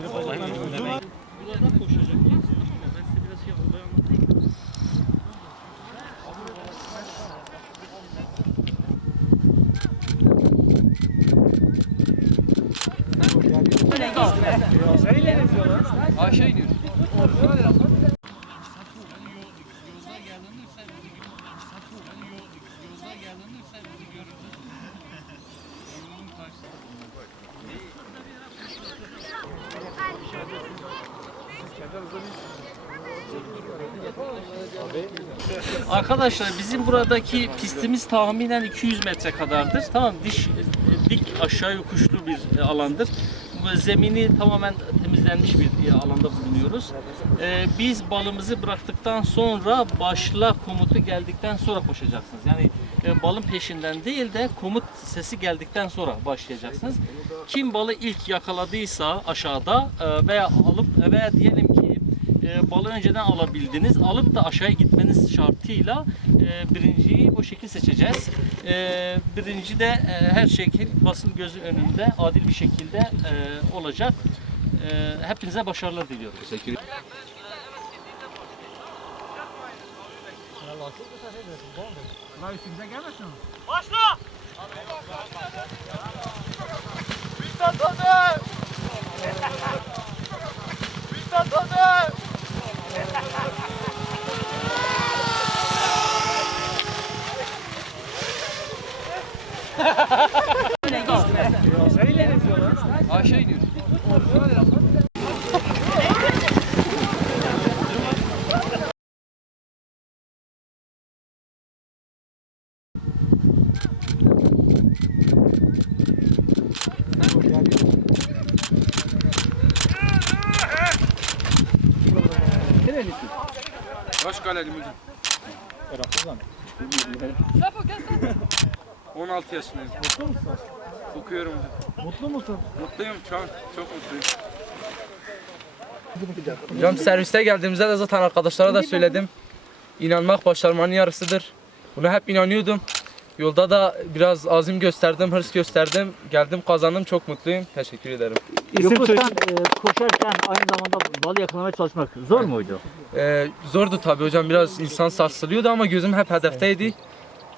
Burada koşacaklar. Ben size biraz şey olayı anlatayım. Aşağı iniyoruz. Arkadaşlar bizim buradaki pistimiz tahminen 200 metre kadardır. Tamam diş dik aşağı yokuşlu bir e, alandır. Zemini tamamen temizlenmiş bir e, alanda bulunuyoruz. Ee, biz balımızı bıraktıktan sonra başla komutu geldikten sonra koşacaksınız. Yani e, balın peşinden değil de komut sesi geldikten sonra başlayacaksınız. Kim balı ilk yakaladıysa aşağıda e, veya alıp veya diyelim e, balı önceden alabildiniz. Alıp da aşağıya gitmeniz şartıyla e, birinciyi bu şekil seçeceğiz. E, birinci de e, her şekil basın gözü önünde adil bir şekilde e, olacak. E, hepinize başarılar diliyorum. Teşekkür Aşağı iniyoruz. Kaç kaleli müdür? 16 yaşındayım. Mutlu musun? Okuyorum. Mutlu musun? Mutluyum çok, çok mutluyum. Hocam serviste geldiğimizde de zaten arkadaşlara da söyledim. İnanmak başarmanın yarısıdır. Buna hep inanıyordum. Yolda da biraz azim gösterdim, hırs gösterdim. Geldim kazandım çok mutluyum. Teşekkür ederim. Yokuştan e, koşarken aynı zamanda bal yakalamaya çalışmak zor muydu? Ee, zordu tabii hocam biraz insan sarsılıyordu ama gözüm hep hedefteydi.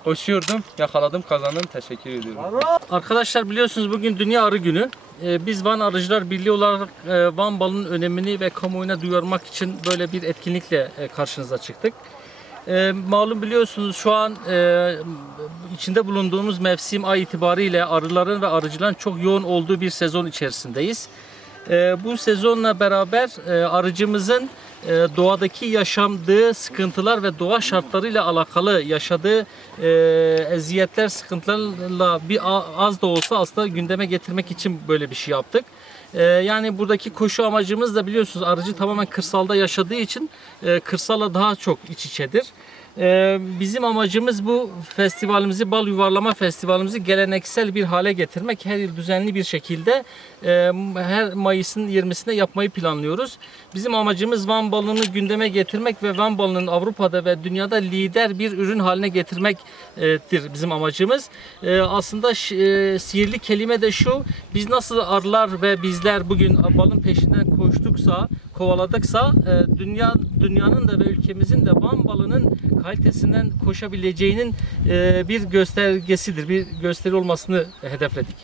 Koşuyordum, yakaladım, kazandım. Teşekkür ediyorum. Arkadaşlar biliyorsunuz bugün Dünya Arı Günü. Ee, Biz Van Arıcılar Birliği olarak e, Van balının önemini ve kamuoyuna duyurmak için böyle bir etkinlikle e, karşınıza çıktık. Ee, Malum biliyorsunuz şu an e, içinde bulunduğumuz mevsim ay itibariyle arıların ve arıcıların çok yoğun olduğu bir sezon içerisindeyiz. Ee, Bu sezonla beraber e, arıcımızın e, doğadaki yaşamdığı sıkıntılar ve doğa şartlarıyla alakalı yaşadığı e, eziyetler, sıkıntılarla bir az da olsa aslında gündeme getirmek için böyle bir şey yaptık. E, Yani buradaki koşu amacımız da biliyorsunuz arıcı tamamen kırsalda yaşadığı için e, kırsala daha çok iç içedir. Ee, Bizim amacımız bu festivalimizi, bal yuvarlama festivalimizi geleneksel bir hale getirmek. Her yıl düzenli bir şekilde e, her Mayıs'ın 20'sinde yapmayı planlıyoruz. Bizim amacımız Van balını gündeme getirmek ve Van balının Avrupa'da ve dünyada lider bir ürün haline getirmektir bizim amacımız. Ee, Aslında e, sihirli kelime de şu, biz nasıl arılar ve bizler bugün balın peşinden koştuksa, kovaladıksa e, dünya dünyanın da ve ülkemizin de Van balının kalitesinden koşabileceğinin e, bir göstergesidir. Bir gösteri olmasını hedefledik.